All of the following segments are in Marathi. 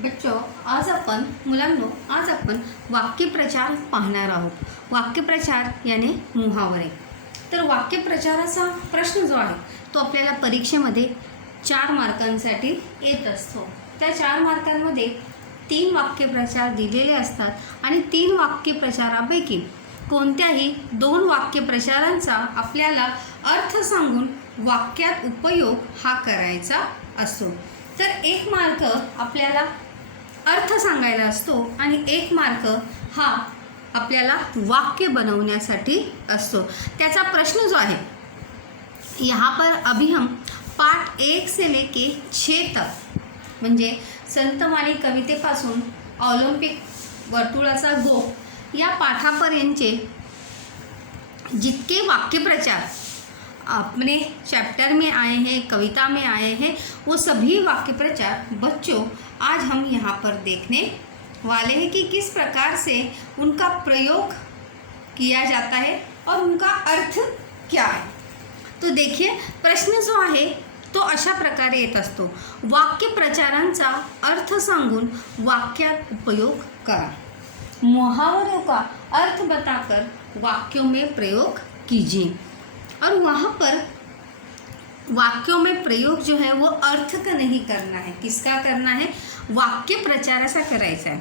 बच्चों आज आपण वाक्यप्रचार पाहणार आहोत. वाक्यप्रचार याने मुहावरे. तर वाक्यप्रचाराचा प्रश्न जो आहे तो आपल्याला परीक्षेमध्ये 4 मार्कांसाठी येत असतो. त्या 4 मार्कांमध्ये 3 वाक्यप्रचार दिलेले असतात आणि 3 वाक्यप्रचारापैकी कोणत्याही 2 वाक्यप्रचारांचा आपल्याला अर्थ सांगून वाक्यात उपयोग हा करायचा असतो. तर 1 मार्क आपल्याला अर्थ सांगायला असतो आणि 1 मार्क हा आपल्याला वाक्य बनवण्यासाठी असतो. त्याचा प्रश्न जो आहे, यहाँ पर अभी हम पाठ 1 से लेके 6 तक म्हणजे संतवाणी कवितेपासून ऑलिम्पिक वर्तुळाचा गोप या पाठापर्यंतचे जितके वाक्यप्रचार अपने चैप्टर में आए हैं, कविता में आए हैं, वो सभी वाक्यप्रचार बच्चों आज हम यहाँ पर देखने वाले हैं कि किस प्रकार से उनका प्रयोग किया जाता है और उनका अर्थ क्या है. तो देखिए, प्रश्न जो आहे तो अशा प्रकारे येत असतो. वाक्यप्रचारांचा अर्थ सांगून वाक्यात उपयोग करा. मुहावरों का अर्थ बताकर वाक्यों में प्रयोग कीजिए. और वहाँ पर वाक्यों में प्रयोग जो है वो अर्थ का नहीं करना है. किसका करना है? वाक्य प्रचाराचा करायचा आहे.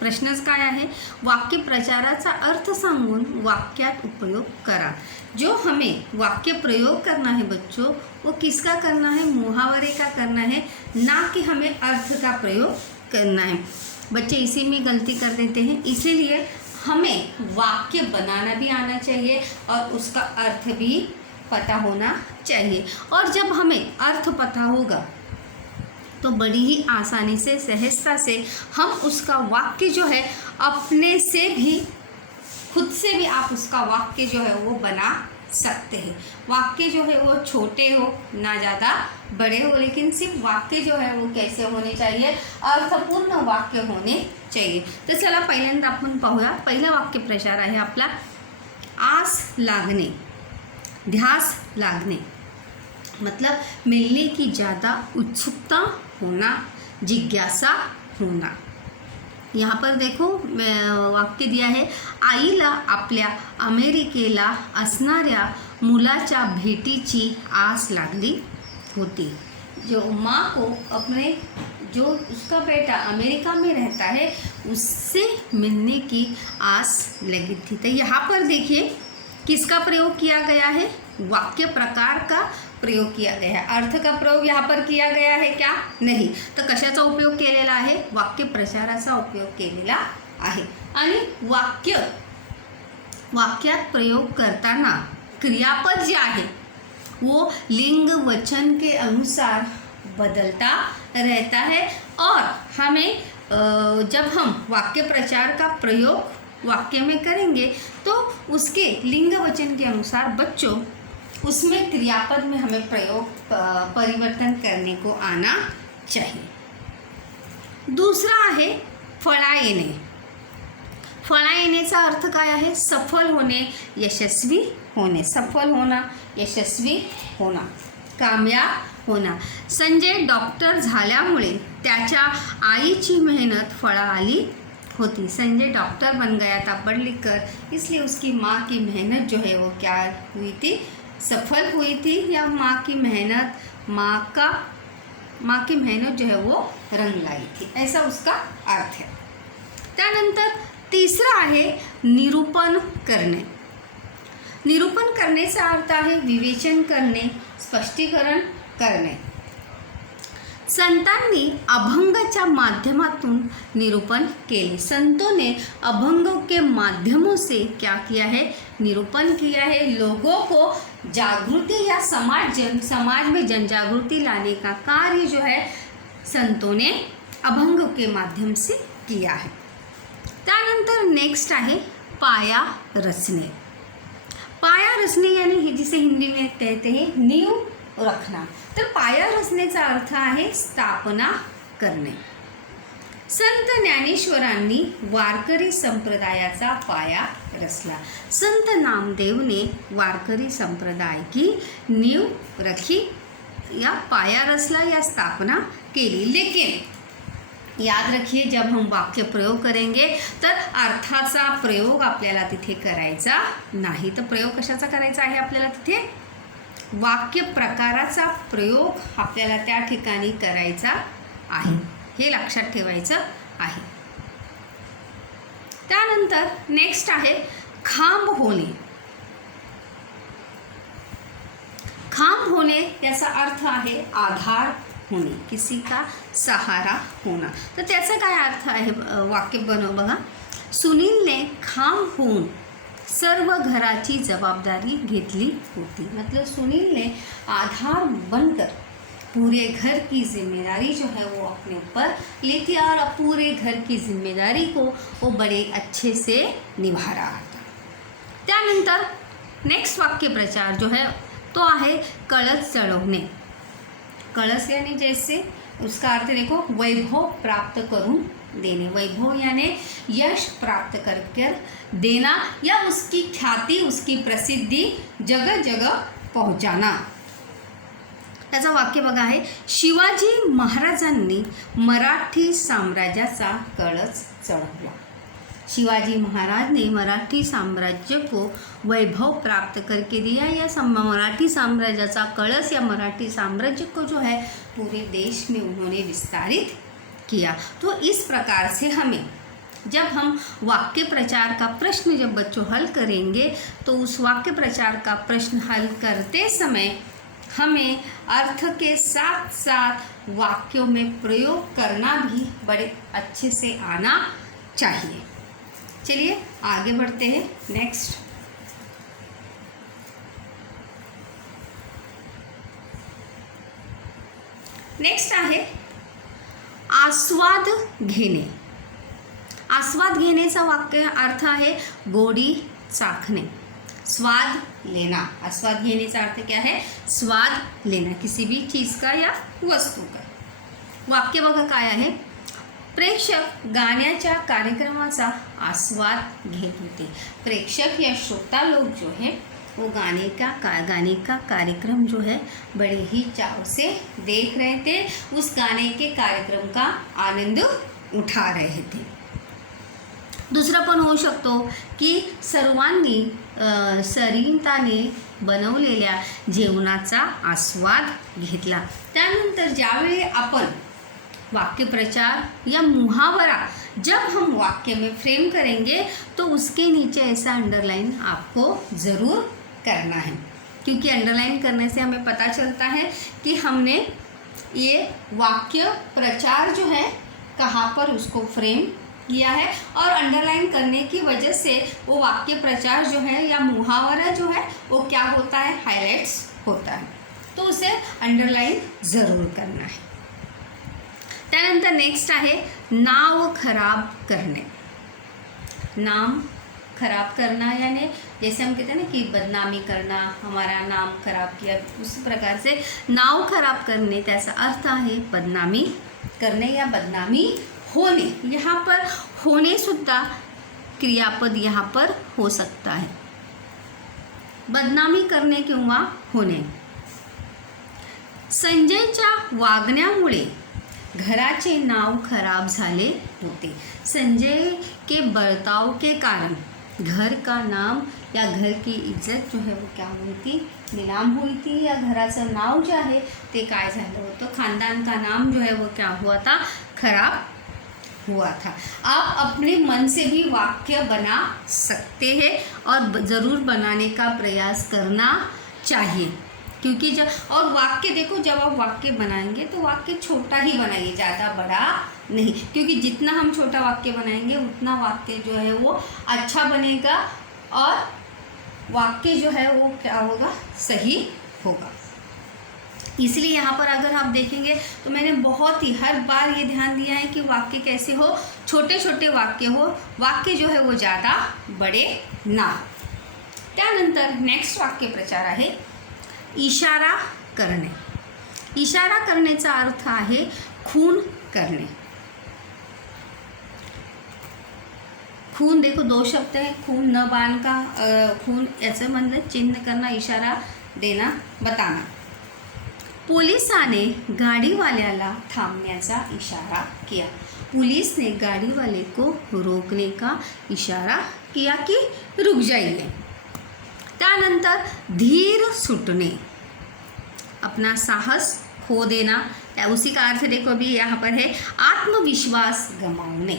प्रश्नच काय आहे? वाक्य प्रचाराचा अर्थ सांगून वाक्यात उपयोग करा. जो हमें वाक्य प्रयोग करना है बच्चों, वो किसका करना है? मुहावरे का करना है, ना कि हमें अर्थ का प्रयोग करना है. बच्चे इसी में गलती कर देते हैं. इसीलिए हमें वाक्य बनाना भी आना चाहिए और उसका अर्थ भी पता होना चाहिए. और जब हमें अर्थ पता होगा तो बड़ी ही आसानी से, सहजता से हम उसका वाक्य जो है अपने से भी, खुद से भी आप उसका वाक्य जो है वो बना सकते हैं. वाक्य जो है वो छोटे हो, ना ज़्यादा बड़े हो, लेकिन सिर्फ वाक्य जो है वो कैसे होने चाहिए? अर्थपूर्ण वाक्य होने चाहिए. तर चला पहिल्यांदा आपण पाहूया. पहिला वाक्यप्रचार आहे आपला आस लागणे, ध्यास लागणे. मतलब मिलने की ज़्यादा उत्सुकता होना, जिज्ञासा होना. यहाँ पर देखो वाक्य दिया है, आईला आपल्या अमेरिकेला असणाऱ्या मुलाच्या भेटीची आस लागली होती. जो माँ को अपने जो उसका बेटा अमेरिका में रहता है उससे मिलने की आस लगी थी. तो यहाँ पर देखिए किसका प्रयोग किया गया है? वाक्य प्रकार का प्रयोग किया गया है. अर्थ का प्रयोग यहाँ पर किया गया है क्या? नहीं. तर कशाचा उपयोग केलेला आहे? वाक्य प्रचाराचा उपयोग केलेला आहे. आणि वाक्यात प्रयोग करताना क्रियापद जे आहे वो लिंग वचन के अनुसार बदलता रहता है. और हमें जब हम वाक्य प्रचार का प्रयोग वाक्य में करेंगे तो उसके लिंग वचन के अनुसार बच्चों उसमें क्रियापद में हमें परिवर्तन करने को आना चाहिए. दूसरा आहे फळा येणे. फळा येण्याचा अर्थ काय आहे? सफल होणे, यशस्वी होणे. सफल होना, यशस्वी होना, कामयाब होना. संजय डॉक्टर झाल्यामुळे त्याच्या आईची मेहनत फळाली होती. संजय डॉक्टर बन गया था पढ़ लिख कर, इसलिए उसकी माँ की मेहनत जो है वो क्या हुई थी? सफल हुई थी. या माँ की मेहनत, माँ की मेहनत जो है वो रंग लाई थी, ऐसा उसका अर्थ है. त्यानंतर तीसरा आहे निरूपण करणे. निरूपण करण्याचा अर्थ आहे विवेचन करणे, स्पष्टीकरण करणे. संतांनी अभंगाच्या माध्यमातून निरूपण केले. संतों ने अभंगों के माध्यमों से क्या किया है? निरूपण किया है. लोगों को जागृति या समाज में जन जागृति लाने का कार्य जो है संतों ने अभंगों के माध्यम से किया है. त्यानंतर नेक्स्ट आहे पाया रचने. पाया रचने यानी जिसे हिंदी में कहते हैं नींव रखना. तर पाया रचनेचा अर्थ आहे स्थापना करणे. संत ज्ञानेश्वरांनी वारकरी संप्रदायाचा पाया रचला. संत नामदेवने वारकरी संप्रदाय की नींव रखी, या पाया रचला, या स्थापना केली. लेकिन याद रखिए, जब हम वाक्य प्रयोग करेंगे तर अर्थाचा प्रयोग आपल्याला तिथे करायचा नाही. तर प्रयोग कशाचा करायचा आहे आपल्याला तिथे? वाक्य प्रकाराचा प्रयोग आपल्याला त्या ठिकाणी करायचा आहे, हे लक्षात ठेवायचं आहे. त्यानंतर नेक्स्ट आहे खांब होणे. खांब होणे याचा अर्थ आहे आधार होणे, किसी का सहारा होना. तर त्याचा काय अर्थ आहे वाक्य बघा. सुनीलने खांब होऊन सर्व घराची जबाबदारी घेतली होती. मतलब सुनील ने आधार बनकर पूरे घर की जिम्मेदारी जो है वो अपने ऊपर लेती और पूरे घर की जिम्मेदारी को वो बड़े अच्छे से निभा रहा था. त्यानंतर नेक्स्ट वाक्य प्रचार जो है तो आहे कळस चढवणे. कळस यानी जैसे उसका अर्थ देखो वैभव प्राप्त करून देने. वैभव यानी यश प्राप्त कर देना या उसकी ख्याति उसकी प्रसिद्धि जगह जगह पहुंचाना. त्याचा वाक्य बघा आहे शिवाजी महाराजांनी मराठी साम्राज्याचा कळस चढवला. शिवाजी महाराज ने मराठी साम्राज्य को वैभव प्राप्त करके दिया. या मराठी साम्राज्याचा कळस या मराठी साम्राज्य को जो है पूरे देश में उन्होंने विस्तारित किया. तो इस प्रकार से हमें जब हम वाक्य प्रचार का प्रश्न जब बच्चों हल करेंगे तो उस वाक्य प्रचार का प्रश्न हल करते समय हमें अर्थ के साथ साथ वाक्यों में प्रयोग करना भी बड़े अच्छे से आना चाहिए. चलिए आगे बढ़ते हैं. नेक्स्ट आहे आस्वाद घेणे. आस्वाद घेण्याचा वाक्य अर्थ आहे गोडी चाखणे, स्वाद लेना. आस्वाद घेने का अर्थ क्या है? स्वाद लेना किसी भी चीज़ का या वस्तू का. वाक्य बघा काय आहे. प्रेक्षक गाण्याच्या कार्यक्रमाचा आस्वाद घेत होते. प्रेक्षक या श्रोता लोग जो है वो गाने का कार्यक्रम जो है बड़े ही चाव से देख रहे थे. उस गाने के कार्यक्रम का आनंद उठा रहे थे. दुसरा पण होऊ शकतो की सर्वांनी सरिताने बनवलेल्या जेवणाचा आस्वाद घेतला. त्यानंतर ज्यावेळी आपण वाक्यप्रचार या मुहावरा जब हम वाक्य में फ्रेम करेंगे तो उसके नीचे ऐसा अंडरलाइन आपको ज़रूर करना है, क्योंकि अंडरलाइन करने से हमें पता चलता है कि हमने ये वाक्य प्रचार जो है कहाँ पर उसको फ्रेम किया है. और अंडरलाइन करने की वजह से वो वाक्य प्रचार जो है या मुहावरा जो है वो क्या होता है? हाईलाइट्स होता है. तो उसे अंडरलाइन ज़रूर करना है. त्यानंतर नेक्स्ट आहे नाव खराब करणे. नाम खराब करना यानी जैसे हम कहते हैं ना कि बदनामी करना, हमारा नाम खराब किया, उस प्रकार से नाव खराब करणे त्याचा अर्थ आहे बदनामी करणे या बदनामी होने. यहाँ पर होने सुद्धा क्रियापद यहाँ पर हो सकता है. बदनामी करणे किंवा होणे. संजयच्या वागण्यामुळे घराचे नाव खराब झाले होते. संजय के बर्ताव के कारण घर का नाम या घर की इज्जत जो है वो क्या हुई थी? नीलाम हुई थी. या घराचं नाव जे आहे ते काय झालं होतं? खानदान का नाम जो है वो क्या हुआ था? खराब हुआ था. आप अपने मन से भी वाक्य बना सकते हैं और ज़रूर बनाने का प्रयास करना चाहिए, क्योंकि जब और वाक्य देखो जब आप वाक्य बनाएंगे तो वाक्य छोटा ही बनाइए, ज़्यादा बड़ा नहीं, क्योंकि जितना हम छोटा वाक्य बनाएंगे उतना वाक्य जो है वो अच्छा बनेगा और वाक्य जो है वो क्या होगा? सही होगा. इसलिए यहाँ पर अगर आप देखेंगे तो मैंने बहुत ही हर बार ये ध्यान दिया है कि वाक्य कैसे हो, छोटे छोटे वाक्य हो, वाक्य जो है वो ज़्यादा बड़े ना. त्यानंतर नेक्स्ट वाक्य प्रचार आहे इशारा करणे. इशारा करण्याचा अर्थ आहे खून करणे. खून देखो दो शब्द है, खून न बाण का खून याचं मतलब चिन्ह करना, इशारा देना, बताना. पोलिसाने गाडीवाल्याला थांबण्याचा इशारा किया. पुलिस ने गाड़ी वाले को रोकने का इशारा किया कि रुक जाइए। त्यानंतर धीर सुटणे, अपना साहस खो देना, उसी का अर्थ देखो अभी यहाँ पर है आत्मविश्वास गंवाने,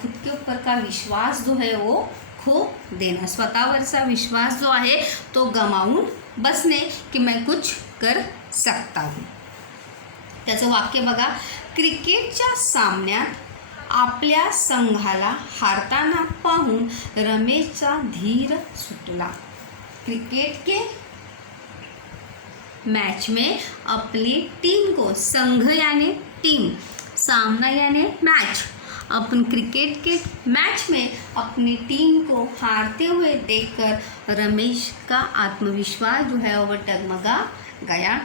खुद के ऊपर का विश्वास जो है वो खो देना, स्वतःवरचा विश्वास जो आहे तो गमावून बसणे की मैं कुछ कर सकता हूँ। त्याचं वाक्य बघा, क्रिकेटच्या सामन्यात आपल्या संघाला हारताना पाहून रमेशचा धीर सुटला। क्रिकेट के मैच में अपनी टीम को, संघ यानी टीम, सामना यानी मैच, अपन क्रिकेट के मैच में अपनी टीम को हारते हुए देखकर रमेश का आत्मविश्वास जो है वो डगमगा गया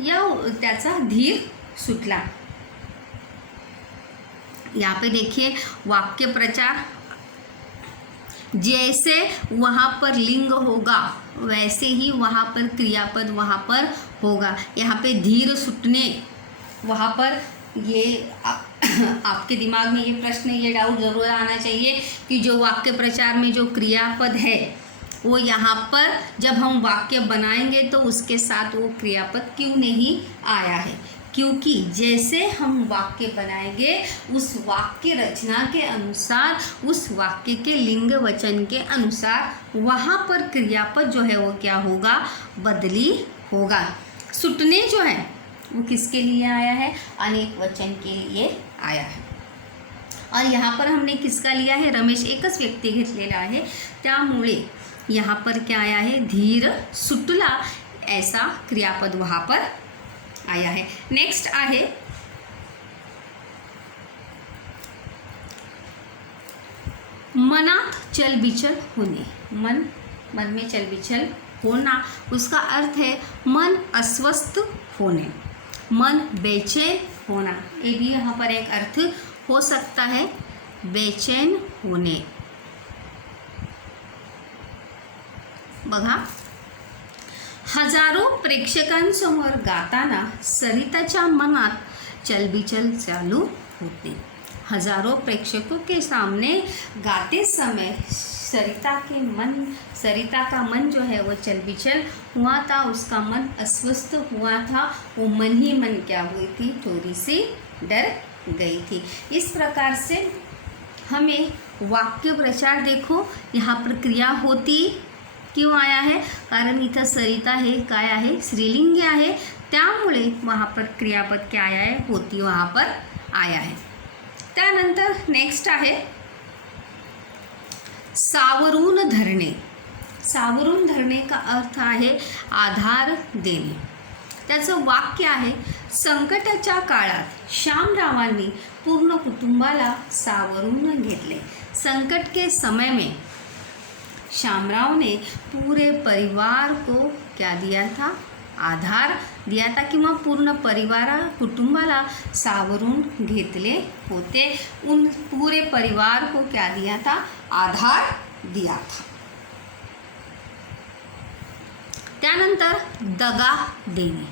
या त्याचा धीर सुटला। यहाँ पे देखिए वाक्य प्रचार, जैसे वहाँ पर लिंग होगा वैसे ही वहाँ पर क्रियापद वहाँ पर होगा। यहाँ पे धीर सुटने, वहाँ पर ये आपके दिमाग में ये प्रश्न, ये डाउट ज़रूर आना चाहिए कि जो वाक्य प्रचार में जो क्रियापद है वो यहाँ पर जब हम वाक्य बनाएंगे तो उसके साथ वो क्रियापद क्यों नहीं आया है, क्योंकि जैसे हम वाक्य बनाएंगे उस वाक्य रचना के अनुसार, उस वाक्य के लिंग वचन के अनुसार वहाँ पर क्रियापद जो है वो क्या होगा, बदली होगा। सुटने जो है वो किसके लिए आया है, अनेक वचन के लिए आया है। और यहाँ पर हमने किसका लिया है, रमेश एकच व्यक्ती घेतलेला आहे, त्यामुळे यहाँ पर क्या आया है, धीर सुटला, ऐसा क्रियापद वहाँ पर आया है। नेक्स्ट आहे मनात चलबिचल होने, मन में चलबिचल होना, उसका अर्थ है मन अस्वस्थ होने, मन बेचैन होना, ये भी यहाँ पर एक अर्थ हो सकता है, बेचैन होने। बघा, हजारों प्रेक्षकांसमोर गाताना सरिताच्या मनात चलबिचल चालू होते। हजारों प्रेक्षकों के सामने गाते समय सरिता का मन जो है वो चलबिचल हुआ था, उसका मन अस्वस्थ हुआ था, वो मन ही मन क्या हुई थी, थोड़ी सी डर गई थी। इस प्रकार से हमें वाक्य प्रचार देखो, यहाँ पर क्रिया होती क्यों आया है, कारण इथं सरिता हे काय आहे, स्त्रीलिंग आहे, त्यामुळे वहाँ पर क्रियापद क्या आया है, होती वहाँ पर आया है। त्यानंतर नेक्स्ट आहे सावरून धरणे। सावरून धरणे का अर्थ आहे आधार देणे। त्याचं वाक्य आहे, संकटाच्या काळात श्यामरावांनी पूर्ण कुटुंबाला सावरून घेतले। संकट के समय में श्यामराव ने पूरे परिवार को क्या दिया था, आधार दिया था, किंवा पूर्ण कुटुंबाला सावरून घेतले होते, उन पूरे परिवार को क्या दिया था, आधार दिया था। त्यानंतर दगा देणे,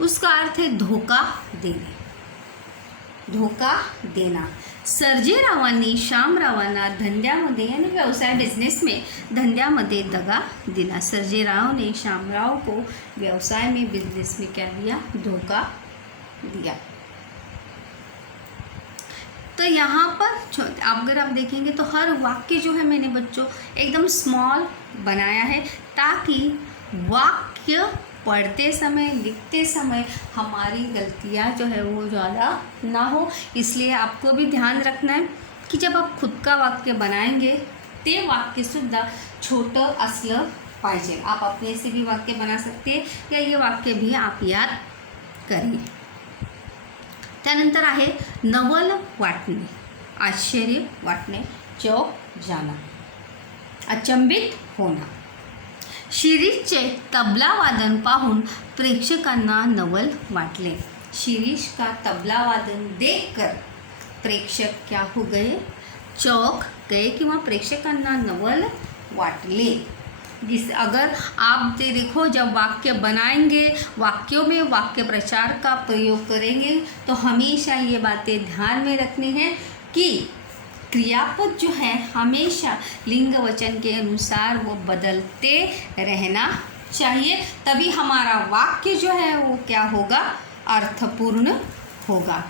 उसका अर्थ है धोखा देणे, धोका देना। सर्जेरावांनी श्यामरावांना धंद्यामध्ये यानी व्यवसाय बिजनेस में धंद्यामध्ये दगा दिला। सर्जेराव ने श्यामराव को व्यवसाय में बिजनेस में क्या दिया, धोखा दिया। तो यहाँ पर अगर आप देखेंगे तो हर वाक्य जो है मैंने बच्चों एकदम स्मॉल बनाया है, ताकि वाक्य पढ़ते समय, लिखते समय हमारी गलतियाँ जो है वो ज़्यादा ना हो। इसलिए आपको भी ध्यान रखना है की जब आप खुद का वाक्य बनाएंगे ते वाक्यसुद्धा छोटं असलं पाहिजे। आप अपने से भी वाक्य बना सकते हैं या ये वाक्य भी आप याद करिए। त्यानंतर आहे नवल वाटणे, आश्चर्य वाटणे, चौक जाना, अचंबित होना। शिरीषचे तबला वादन पाहून प्रेक्षकांना नवल वाटले। शिरीष का तबला वादन देखकर प्रेक्षक क्या हो गए, चौक गए, किंवा प्रेक्षकांना नवल वाटले। अगर आप देखो जब वाक्य बनाएंगे, वाक्यों में वाक्य प्रचार का प्रयोग करेंगे तो हमेशा ये बातें ध्यान में रखनी है कि क्रियापद जो है हमेशा लिंग वचन के अनुसार वो बदलते रहना चाहिए, तभी हमारा वाक्य जो है वो क्या होगा, अर्थपूर्ण होगा।